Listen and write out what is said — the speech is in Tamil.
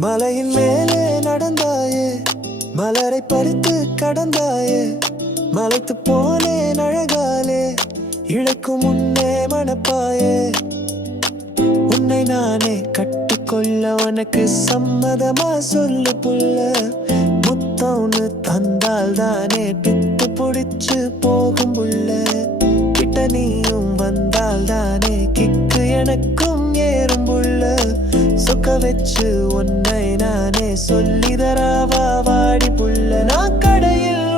மலையின் மேலே நடந்தாயே, மலரை பறித்து கடந்தாயே, மலைத்து போனேன் அழகாலே, இழைக்கும் முன்னே மணப்பாயே. உன்னை நானே கட்டிக்கொள்ள உனக்கு சம்மதமா சொல்லு புள்ள. முத்தம்னு தந்தால் தானே பித்து பிடிச்சு போகும் புள்ள. கிட்ட நீயும் வந்தால் தானே கிக்கு எனக்கும் ஏறும் புள்ள. சொக்க வச்சு உன்னை நானே சொல்லிதராவா வாடி புள்ள. நான் கடையில்